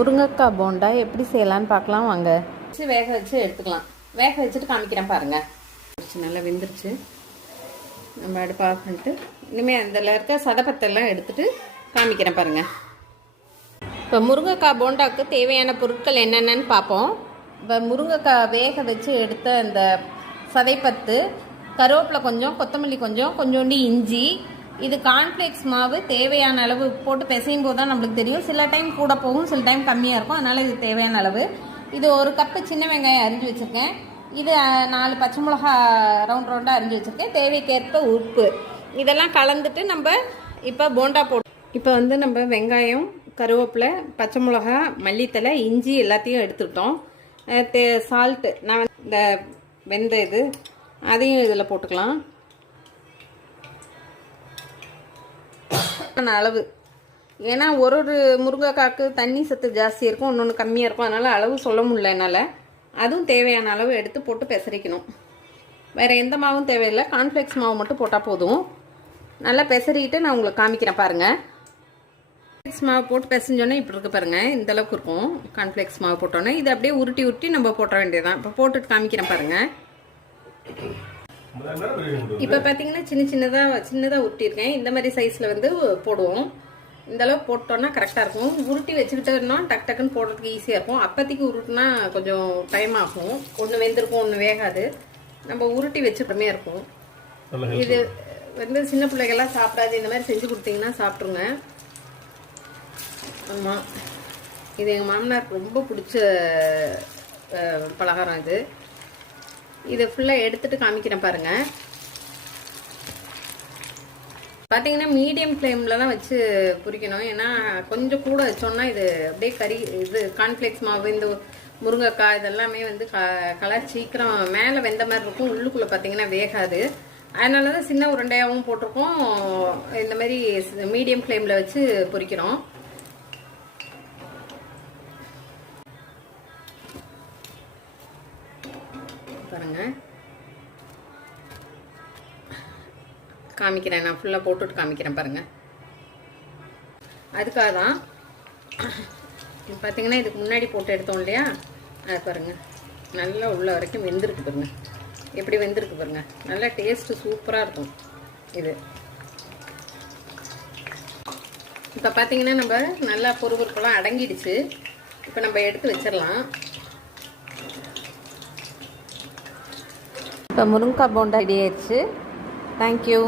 முருங்கைக்காய் போண்டா எப்படி செய்யலான்னு பார்க்கலாம் வாங்க. வேக வச்சு எடுத்துக்கலாம். வேக வச்சுட்டு காமிக்கிறேன் பாருங்கள். நல்லா வெந்துருச்சு. நம்ம அடுப்பு ஆஃப் பண்ணிட்டு இனிமேல் அதில் இருக்க சதப்பத்தெல்லாம் எடுத்துகிட்டு காமிக்கிறேன் பாருங்கள். இப்போ முருங்கைக்காய் போண்டாவுக்கு தேவையான பொருட்கள் என்னென்னு பார்ப்போம். இப்போ முருங்கைக்காய் வேக வச்சு எடுத்த அந்த சதைப்பத்து, கருவேப்பிலை கொஞ்சம், கொத்தமல்லி கொஞ்சம், கொஞ்சோண்டு இஞ்சி, இது கார்ன்ஃப்ளேக்ஸ் மாவு தேவையான அளவு போட்டு பிசையும் போது தான் நம்மளுக்கு தெரியும். சில டைம் கூட போகும், சில டைம் கம்மியாக இருக்கும். அதனால் இது தேவையான அளவு. இது ஒரு கப்பு சின்ன வெங்காயம் அரிஞ்சு வச்சுருக்கேன். இது 4 பச்சை மிளகா ரவுண்ட் ரவுண்டாக அரிஞ்சு வச்சுருக்கேன். தேவைக்கேற்ப உப்பு. இதெல்லாம் கலந்துட்டு நம்ம இப்போ போண்டா இப்போ நம்ம வெங்காயம், கருவேப்பிலை, பச்சை மிளகா, மல்லித்தலை, இஞ்சி எல்லாத்தையும் எடுத்துக்கிட்டோம். சால்ட்டு நான் இந்த வெந்த இது அதையும் இதில் போட்டுக்கலாம். அளவு, ஏன்னா ஒரு முருங்கைக்காய்க்கு தண்ணி சத்து ஜாஸ்தி இருக்கும், இன்னொன்று கம்மியாக இருக்கும். அதனால் அளவு சொல்ல முடியல என்னால். அதுவும் தேவையான அளவு எடுத்து போட்டு பெசரிக்கணும். வேறு எந்த மாவும் தேவையில்லை, கார்ன்ஃப்ளேக்ஸ் மாவு மட்டும் போட்டால் போதும். நல்லா பெசரிக்கிட்டு நான் உங்களுக்கு காமிக்கிறேன் பாருங்கள். கார்ன்ஃப்ளேக்ஸ் மாவு போட்டு பெசஞ்சோன்னே இப்படி இருக்கு பாருங்கள். இந்தளவுக்கு இருக்கும் கார்ன்ஃப்ளேக்ஸ் மாவு போட்டோன்னே. இது அப்படியே உருட்டி உருட்டி நம்ம போட்ட வேண்டியதுதான். இப்போ போட்டுட்டு காமிக்கிறேன் பாருங்கள். இப்போ பார்த்தீங்கன்னா சின்னதாக உருட்டியிருக்கேன். இந்த மாதிரி சைஸில் போடுவோம். இந்தளவு போட்டோன்னா கரெக்டாக இருக்கும். உருட்டி வச்சுக்கிட்டோம்னா டக்கு டக்குன்னு போடுறதுக்கு ஈஸியாக இருக்கும். அப்போதைக்கு உருட்டுனா கொஞ்சம் டைம் ஆகும். ஒன்று வெந்திருக்கும், ஒன்று வேகாது. நம்ம உருட்டி வச்சுக்கிறமே இருக்கும். இது சின்ன பிள்ளைகள்லாம் சாப்பிடாது. இந்த மாதிரி செஞ்சு கொடுத்தீங்கன்னா சாப்பிட்ருங்க. ஆமாம், இது எங்கள் மாமனாருக்கு ரொம்ப பிடிச்ச பலகாரம் இது. இதை ஃபுல்லாக எடுத்துகிட்டு காமிக்கிறேன் பாருங்கள். பார்த்தீங்கன்னா மீடியம் ஃப்ளேமில் தான் வச்சு பொரிக்கணும். ஏன்னா கொஞ்சம் கூட வச்சோன்னா இது அப்படியே இது கார்ன்ஃப்ளேக்ஸ் மாவு, இந்த முருங்கைக்காய் இதெல்லாமே கலர் சீக்கிரம் மேலே வெந்த மாதிரி இருக்கும். உள்ளுக்குள்ளே பார்த்தீங்கன்னா வேகாது. அதனால தான் சின்ன உருண்டையாகவும் போட்டிருக்கோம். இந்த மாதிரி மீடியம் ஃப்ளேமில் வச்சு பொரிக்கிறோம். பாருங்க, காமிக்கிறேன். நான் ஃபுல்லாக போட்டுட்டு காமிக்கிறேன் பாருங்கள். அதுக்காக தான் பார்த்தீங்கன்னா இதுக்கு முன்னாடி போட்டு எடுத்தோம் இல்லையா, அது பாருங்கள் நல்லா உள்ள வரைக்கும் வெந்திருக்கு பாருங்கள். எப்படி வெந்திருக்கு பாருங்கள். நல்லா டேஸ்ட்டு சூப்பராக இருக்கும் இது. இப்போ பார்த்தீங்கன்னா நம்ம நல்லா பொறுப்பெல்லாம் அடங்கிடுச்சு. இப்போ நம்ம எடுத்து வச்சிடலாம். இப்போ முருங்கைக்காய் போண்டா ரெடி ஆயிடுச்சு. தேங்க்யூ.